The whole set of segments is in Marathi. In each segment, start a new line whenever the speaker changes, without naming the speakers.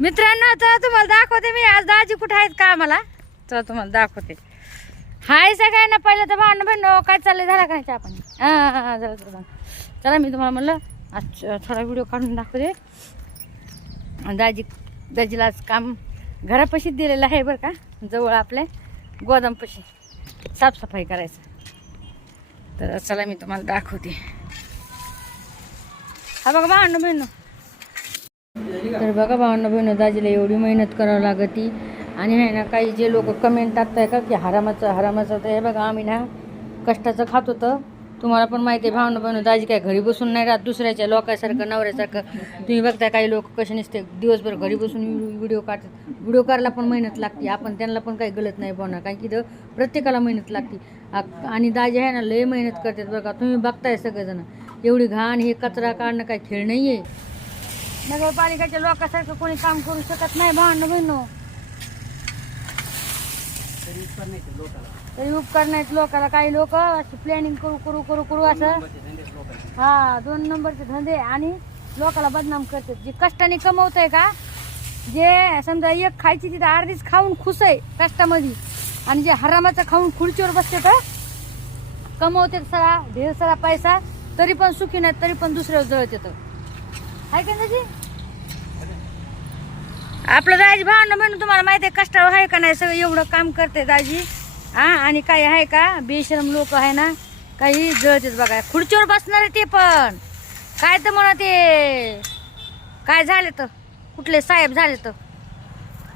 मित्रांनो चला तुम्हाला दाखवते मी. आज दाजी कुठे आहेत का मला चला तुम्हाला दाखवते. हाय सगळ्यांना पहिलं तर भांडण भांडण हो, काय चाललंय? झाला काय नाही चहा पाणी? चला चला चला मी तुम्हाला म्हणलं आज थोडा व्हिडिओ काढून दाखवते. दाजी दाजीला आज काम घरापाशीच दिलेलं आहे बरं का जवळ आपल्या गोदामपाशी. साफसफाई करायचं. तर चला मी तुम्हाला दाखवते. हा बघा भांडण बहिण. तर बघा भावांना बहिणं दाजीला एवढी मेहनत करावं लागती. आणि आहे ना काही जे लोक कमेंट टाकताय का की हरामाचं हरामाचं तर हे बघा आम्ही ना कष्टाचं खात होतं. तुम्हाला पण माहिती आहे भावना बहिण दाजी काय घरी बसून नाही राहत दुसऱ्याच्या लोकांसारखं नवऱ्यासारखं. तुम्ही बघताय काही लोक कसे नसते दिवसभर घरी बसून व्हिडिओ काढतात. व्हिडिओ करायला पण मेहनत लागते. आपण त्यांना पण काही गलत नाही बोलणार कारण की तर प्रत्येकाला मेहनत लागते. आणि दाजी आहे ना लय मेहनत करतात बघा. तुम्ही बघताय सगळेजण. एवढी घाण हे कचरा काढणं काय खेळ नाही आहे नगरपालिकेच्या लोकांसारखं कोणी काम करू शकत नाही भांडण बहिण तरी उपकार नाहीत लोकाला. काही लोक अशी प्लॅनिंग करू करू करू करू असं. हा दोन नंबरचे धंदे आणि लोकाला बदनाम करतात. जे कष्टाने कमवत आहे का? जे समजा एक खायची तिथं अर्धीच खाऊन खुश आहे कष्टामध्ये आणि जे हरामाचं खाऊन खुर्चीवर बसते तर कमवते सगळा ढेर सारा पैसा तरी पण सुखी नाही तरी पण दुसऱ्यावर जळत येतं. आहे का त्याची आपलं दाजी भांडण म्हणून तुम्हाला माहिती आहे कष्टावर आहे का नाही? सगळं एवढं काम करते दाजी. हा आणि काही आहे का? बेशरम लोक आहे ना काही जळतेच बघा. खुर्चीवर बसणार ते पण. काय तर म्हणा ते. काय झाले तर? कुठले साहेब झाले तर?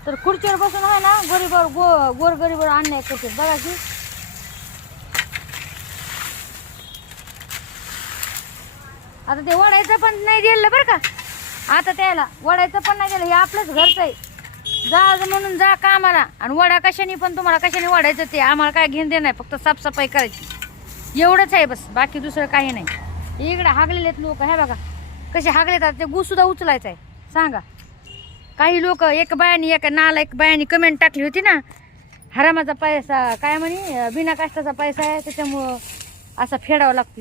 तर खुर्चीवर बसून आहे ना गरीबावर गो गोर गरीबावर अन्याय करते बघा की. आता ते वडायचं पण नाही दिलं बरं का. आता त्याला वडायचं पण नाही दिलं हे आपलंच घरचं आहे. जा म्हणून जा कामाला. आणि वडा कशाने पण तुम्हाला कशाने वाढायचं ते आम्हाला काय घेऊन दे नाही फक्त साफसफाई करायची. एवढंच आहे बस बाकी दुसरं काही नाही. इकडे हागलेले आहेत लोक हे बघा. कसे हागले आता ते गुसुद्धा उचलायचं आहे. सांगा. काही लोक एक बायानी एक नाला एक बायानी कमेंट टाकली होती ना. हरामाचा पैसा काय म्हणे बिना काष्टाचा पैसा आहे त्याच्यामुळं असा फेडावा लागतो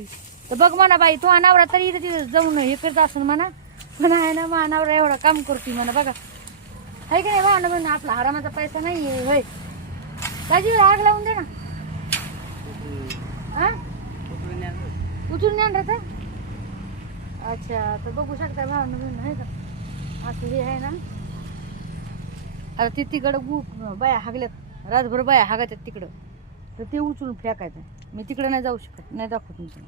तर बघ म्हणा बाई तो अनावरा तरी इथं तिथं जाऊन हे करत असून म्हणा. पण आहे ना मग अनावरा एवढं काम करते म्हणा बघा. आहे की नाही भावना म्हणून आपला हरामाचा पैसा नाही आहे होय. काजी आग लावून दे ना. हा उचलून ज्ञान राहतं अच्छा तर बघू शकता भावना म्हणून आहे का असं हे आहे ना. आता ते तिकडं गु बाया हागल्यात. रातभर बाया हागतात तिकडं. तर ते उचलून फेकायचं. मी तिकडं नाही जाऊ शकत नाही दाखवत तुमचं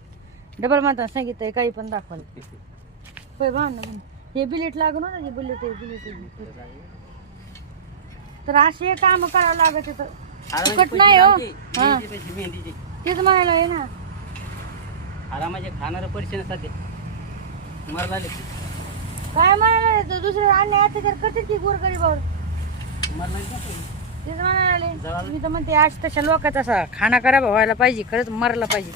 डबल म्हणताना सांगितलंय काही पण दाखवायला होय भावना म्हणून हे बिलेट लागून ना हे बिलेट आहे बिलेट तर असे काम करावं लागत तर फुकट नाही हो. हा.
मेहंदीचे
तेच म्हणायला आहे ना.
आरामाचे खाणारं परिचय सध्या मरला आले
काय म्हणायला तर दुसरे अन्याय अत्याचार करते की गोरगरीबावर
मरला
तेच म्हणाले मी तर म्हणते आज तशा लोकांचा असा खाना खराब व्हायला पाहिजे खरंच मरला पाहिजे.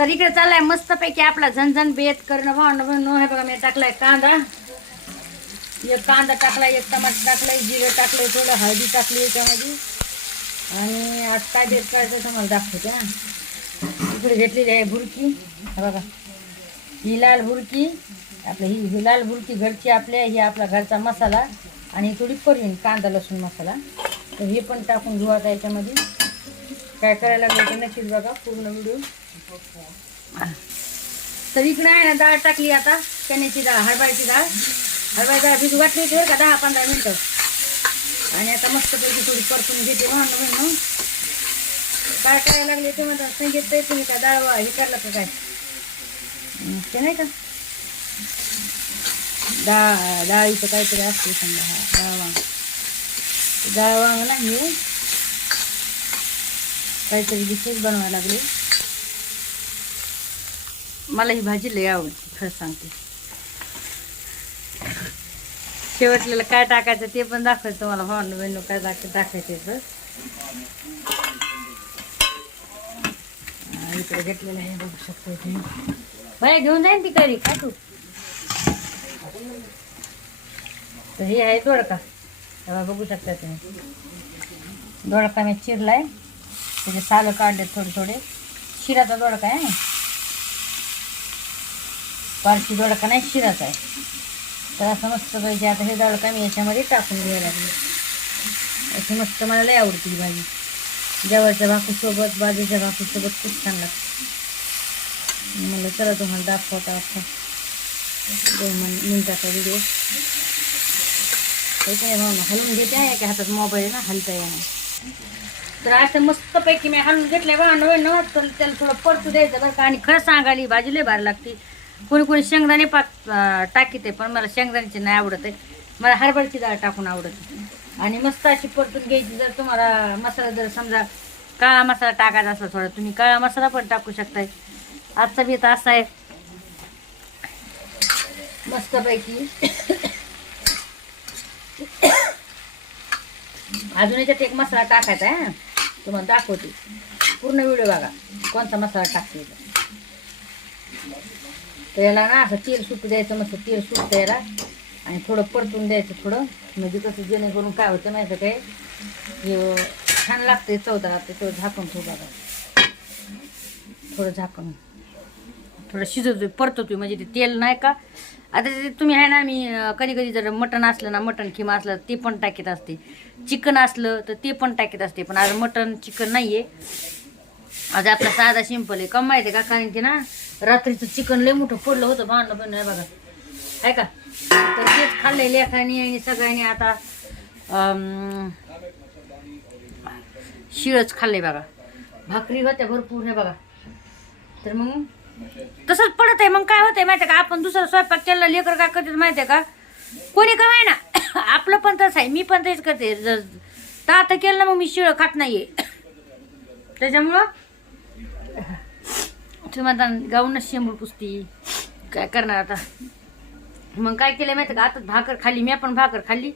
तर इकडे चाललाय मस्तपैकी आपला झणझण बेत करणं भावणं म्हणून हे बघा मी टाकलाय कांदा. एक कांदा टाकलाय एक टमाटर टाकलाय जिरं टाकलंय थोडं हळदी टाकली याच्यामध्ये. आणि आज काय बेत करायचं तुम्हाला दाखवते ना इकडे घेतलेली आहे भुरकी बघा. ही लाल भुरकी आपलं ही ही लाल भुरकी घरची आपल्या ही आपला घरचा मसाला. आणि थोडी करीन कांदा लसूण मसाला. तर हे पण टाकून घेऊ आता याच्यामध्ये. काय करायला लागलं ते नक्कीच बघा पूर्ण व्हिडिओ. तर इकडे आहे ना डाळ टाकली आता चण्याची डाळ हरभऱ्याची डाळ. हरभऱ्याची डाळ भिजू वाटली होती बरं का? दहा पंधरा मिनटं. आणि आता मस्तपैकी थोडी परतून घेते म्हणून म्हणून. काय करायला लागले ते म्हणतात सांगितलंय तुम्ही काय डाळ वा- हे का काय? ते नाही का? डाळ डाळीचं काहीतरी असते समजा हा डाळ वांग. डाळ वांग नाही हो. काहीतरी डिशेस बनवायला लागले. मला ही भाजी लय आवडते खरं सांगते. शेवटलेलं काय टाकायचं ते पण दाखवायचं तुम्हाला. हो, भावंड बहिणू काय दाख दाखवायचं तर इकडे घेतलेलं आहे बघू शकतो तुम्ही. बाया घेऊन जाईन ती करी का तू. तर हे आहे दोडका. तेव्हा बघू शकता तुम्ही. दोडका मी चिरलाय. त्याचे सालं काढले थोडे थोडे शिराचा दोडका आहे पारशी दोडका नाही शिराचा आहे. तर असं मस्त पाहिजे आता हे डाळ मी याच्यामध्ये टाकून घ्यायला लागले. अशी मस्त मला लय आवडते ही भाजी. जवळच्या भाकूसोबत बाजूच्या भाकूसोबत खूप छान लागते. म्हणलं चला तुम्हाला दाखवता आता. दोन मिनटाचा व्हिडिओ काय भावना हलवून घेते आहे की हातात मोबाईल ना हलता येणार तर असं मस्तपैकी मी हलवून घेतलंय बा नव्हे तर त्याला थोडं परतू द्यायचं बरं का. आणि खरं सांगायला भाजी लय भारी लागते. कोणी कोणी शेंगदाणे पाक टाकीते पण मला शेंगदाण्याची नाही आवडत आहे. मला हरभऱ्याची डाळ टाकून आवडत आणि मस्त अशी परतून घ्यायची जर तुम्हाला मसाला जर समजा काळा मसाला टाकायचा असला थोडा तुम्ही काळा मसाला पण टाकू शकताय. आजचा बी तर असा आहे. मस्तपैकी. अजून याच्यात एक मसाला टाकायचा आहे तुम्हाला दाखवते. पूर्ण व्हिडिओ बघा कोणता मसाला टाकते. तर याला ना असं तेल सुटू द्यायचं मस्त तेल सुटतं याला. आणि थोडं परतून द्यायचं थोडं. म्हणजे कसं जेणेकरून काय होतं माहिती काय हे छान लागते चौदा ते थोडं झाकून ठेवू थोडं झाकून थोडं शिजवतोय परतवतोय म्हणजे ते तेल नाही का? आता ते तुम्ही आहे ना मी कधी कधी जर मटण असलं ना मटण किंवा असलं ते पण टाकीत असते. चिकन असलं तर ते पण टाकीत असते पण आज मटण चिकन नाही आहे आज आपला साधा सिंपल आहे. कम माहिती आहे का? कारण की ना रात्रीचं चिकन लय मोठं पडलं होतं भांडलं पण नाही बघा. आहे का? तर तेच खाल्लंय लेखानी आणि सगळ्यांनी आता शिळच खाल्लंय बघा. भाकरी होत्या भरपूर हे बघा. तर मग तसंच पडत आहे मग काय होतंय माहिती आहे का? आपण दुसरा स्वयंपाक केला लेकर काय करते माहिती आहे का? कोणी काय ना आपलं पण तसं आहे. मी पण तेच करते. जर तातं केलं ना मग मी शिळ खात नाहीये. त्याच्यामुळं तुम्ही म्हणता गाऊनच शेंबूळ पुसती. काय करणार आता? मग काय केलं माहिती का? आता भाकर खाल्ली मी पण भाकर खाल्ली.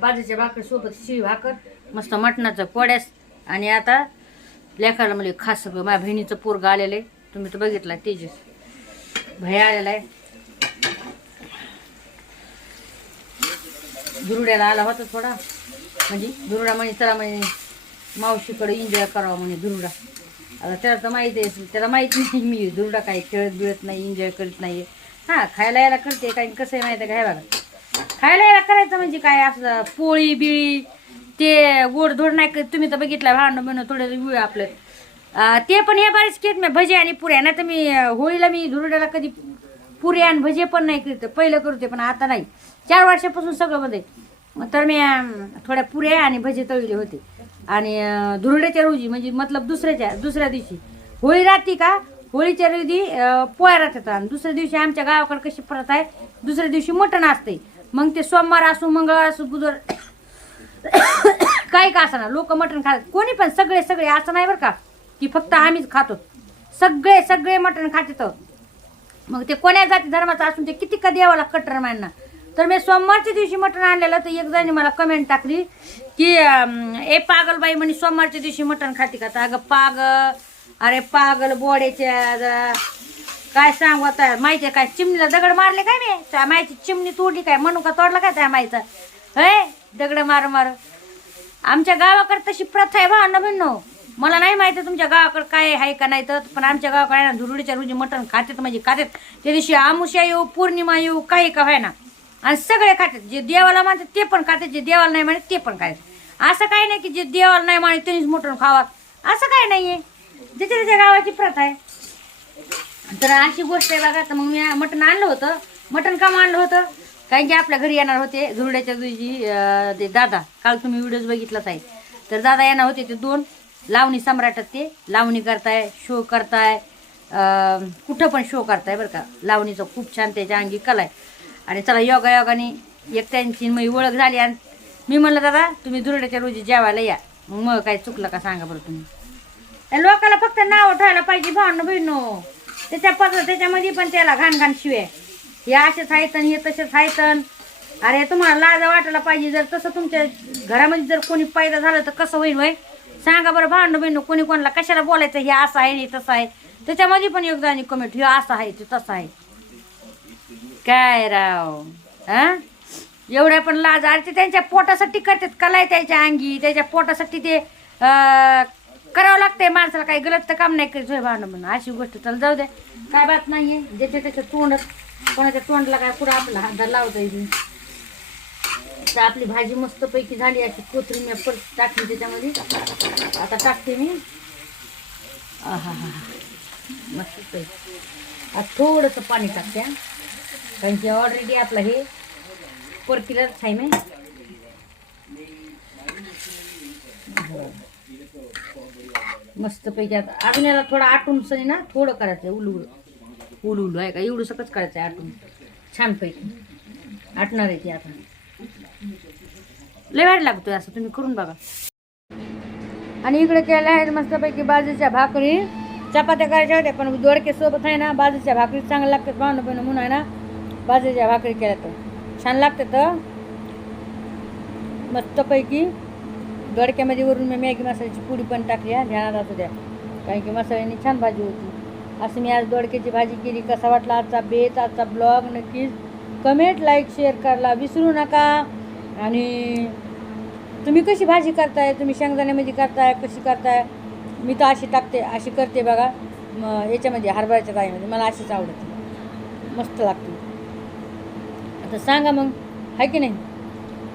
बाजूच्या भाकर सोबत शिळी भाकर मस्त मटणाचं कोड्यास. आणि आता लेखाला म्हणजे खास सगळं माझ्या बहिणीचं पोरग आलेलं आहे. तुम्ही तर बघितला तेजस. भया आलेला आहे. दुरुड्याला आला होता थोडा. म्हणजे दुरुडा म्हणे चला म्हणे मावशीकडे एन्जॉय करावा म्हणे दुरुडा. आता त्याला तर माहिती आहे त्याला माहीत नाही मी दुरुडा काही खेळत बिळत नाही एन्जॉय करत नाही हां खायला यायला करते काही कसं आहे माहिती आहे बघा. खायला यायला करायचं म्हणजे काय असं पोळी बिळी ते गोड धोड नाही करत. तुम्ही तर बघितलं भांडण बिणं थोडं वेळ आपलं. ते पण हे बारीच केत मी भजी आणि पुऱ्या. नाही तर मी होळीला मी धुरड्याला कधी पुऱ्या आणि भजे पण नाही करते. पहिलं करते पण आता नाही. चार वर्षापासून सगळं मध्ये तर मी थोड्या पुऱ्या आणि भजे तळले होते. आणि धुरड्याच्या रोजी म्हणजे मतलब दुसऱ्याच्या दुसऱ्या दिवशी. होळी राहते का? होळीच्या रोजी पोळ्या राहतात आणि दुसऱ्या दिवशी आमच्या गावाकडे कशी प्रथा आहे? दुसऱ्या दिवशी मटण असते. मग ते सोमवार असो मंगळवार असो बुधवार काही का असं लोक मटण खातात. कोणी पण सगळे सगळे असं नाही बरं का की फक्त आम्हीच खातो. सगळे सगळे मटण खातात. मग ते कोण्या जाती धर्माचं असून ते किती का देवाला कट्टर मानना तर मी सोमवारच्या दिवशी मटण आणलेलं तर एक जणी मला कमेंट टाकली की अं, ए पागलबाई म्हणे सोमवारच्या दिवशी मटण खाते का? तर अगं पाग अरे पागल बोड्याच्या ज- काय सांगू आता माहिती आहे काय चिमणीला दगड मारले काय मी? त्या माहिती चिमणी तोडली काय? म्हणू का तोडला काय त्या माईचा? हे दगड मार मार. आमच्या गावाकडे तशी प्रथा आहे बा नवीन. मला नाही माहिती तुमच्या गावाकडे काय आहे का नाही तर पण आमच्या गावाकडे आहे ना धुरुडीच्या रोजी मटण खातात म्हणजे खातात. त्या दिवशी आमुष्या येऊ पौर्णिमा येऊ काही का व्हाय ना आणि सगळे खातात. जे देवाला मानतात ते पण खातात जे देवाला नाही मानत ते पण खातात. असं काही नाही की जे देवाला नाही मानत त्यांनीच मोठं खावा. असं काही आहे ज्याच्या त्याच्या गावाची प्रथा आहे. तर अशी गोष्ट आहे बघा तर मग मी मटण आणलं होतं. मटण का आणलं होतं? कारण की आपल्या घरी येणार होते झुरड्याच्या दिवशी ते दादा. काल तुम्ही व्हिडिओज बघितलाच आहे. तर दादा येणार होते ते दोन. लावणी सम्राटात ते. लावणी करताय शो करताय. कुठं पण शो करताय बरं का. लावणीचं खूप छान त्याच्या अंगी कला आहे. आणि चला योगा योगाने एक त्यांची मी ओळख झाली आणि मी म्हणलं दादा तुम्ही दुरड्याच्या रोजी जेवायला या. मग मग काय चुकलं का सांगा बरं तुम्ही. लोकाला फक्त नाव ठेवायला पाहिजे भावनं बहिणो. त्याच्या पद त्याच्यामध्ये पण त्याला घाण घाण शिवे. हे असेच आहेत हे तसेच आहेत अरे तुम्हाला लाज वाटायला पाहिजे जर तसं तुमच्या घरामध्ये जर कोणी पैदा झालं तर कसं होईल वय सांगा बरं भांडण बहिणं कोणी कोणाला कशाला बोलायचं हे असं आहे हे तसं आहे? त्याच्यामध्ये पण योगदानी कमेंट हे असं आहे ते तसं आहे. काय राव? हा? एवढ्या पण लाज. अरे ते त्यांच्या पोटासाठी करतात कलाय त्याच्या अंगी? त्याच्या पोटासाठी ते करावं लागतंय माणसाला काही गलत तर काम नाही करत. भांडण म्हणून. अशी गोष्ट. चला जाऊ दे. काय बात नाहीये. ज्याच्या त्याच्या तोंड कोणाच्या तोंडला काय पुढं आपला हात लावता येईल तर आपली भाजी मस्तपैकी झाली. अशी कोथरी मी परत टाकली त्याच्यामध्ये. आता टाकते मी. आहा हा मस्त आता थोडंसं पाणी टाकते हा. कारण की ऑलरेडी आपलं हे परतीलाच आहे मस्त मस्तपैकी आता अजून याला थोडं आटून सनी ना थोडं करायचं उलू उलू. उलू आहे का? एवढं सकच करायचं आहे आटून छानपैकी आटणार आहे ती आता. लय भारी लागतोय असं तुम्ही करून बघा. आणि इकडे केल्या आहेत मस्तपैकी बाजूच्या भाकरी. चपात्या करायच्या होत्या पण दोडके सोबत आहे ना बाजूच्या भाकरी चांगल्या लागतात भावना पण म्हणून आहे ना. बाजूच्या भाकरी केल्या तर. छान लागते तर. मस्तपैकी दोडक्यामध्ये वरून मी मॅगी मसाल्याची पुडी पण टाकली आहे. ध्यानात असू द्या. कारण की मसाल्याने छान भाजी होती. असं मी आज दोडक्याची भाजी केली. कसा वाटला आजचा बेत आजचा ब्लॉग? नक्कीच कमेंट लाईक शेअर करायला विसरू नका. आणि तुम्ही कशी भाजी करताय? तुम्ही शेंगदाण्यामध्ये करताय कशी करताय? मी तर अशी टाकते अशी करते बघा. मग याच्यामध्ये हरभऱ्याच्या ताईमध्ये मला अशीच आवडते. मस्त लागते. आता सांगा मग आहे की नाही?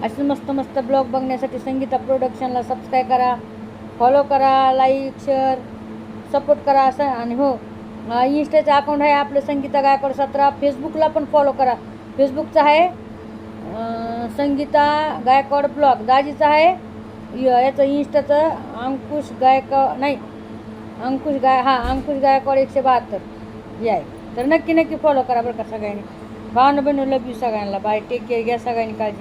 असे मस्त मस्त ब्लॉग बघण्यासाठी संगीता प्रोडक्शनला सबस्क्राईब करा फॉलो करा लाईक शेअर सपोर्ट करा असं आणि हो इंस्टाचं अकाउंट आहे आपलं संगीता गायकवाड सतरा फेसबुकला पण फॉलो करा. फेसबुकचं आहे संगीता गायकवाड ब्लॉग दाजीचं आहे याचं इन्स्टाचं अंकुश गायकवाड नाही अंकुश गाय हां अंकुश गायकवाड एकशे बहात्तर. हे आहे. तर नक्की नक्की फॉलो करा बरं का सगळ्यांनी. भावना बनवलं लव सगळ्यांना. बाय टेक केअर घ्या सगळ्यांनी काळजी.